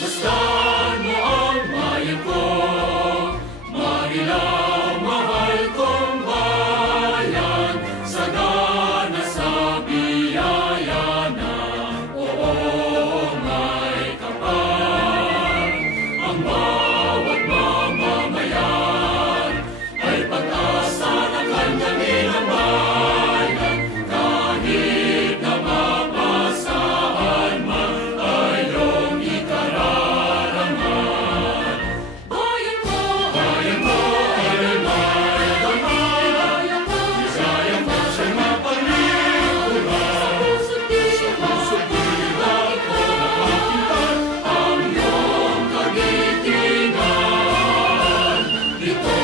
Masdan mo ang bayan ko, Marilao, mahal kong bayan, sagana sa biyaya ng poong may kapal. Ang bawat mamamayan ay pag-asa ng kanyang ilang bayan, kahit na mapasaan man ay iyong ikararaman. Bayan ko ay may bayan mo, Bisaya mo siya'y mapalikuran. Sa puso't diwa ko nakakita ang iyong kagitingan. Ito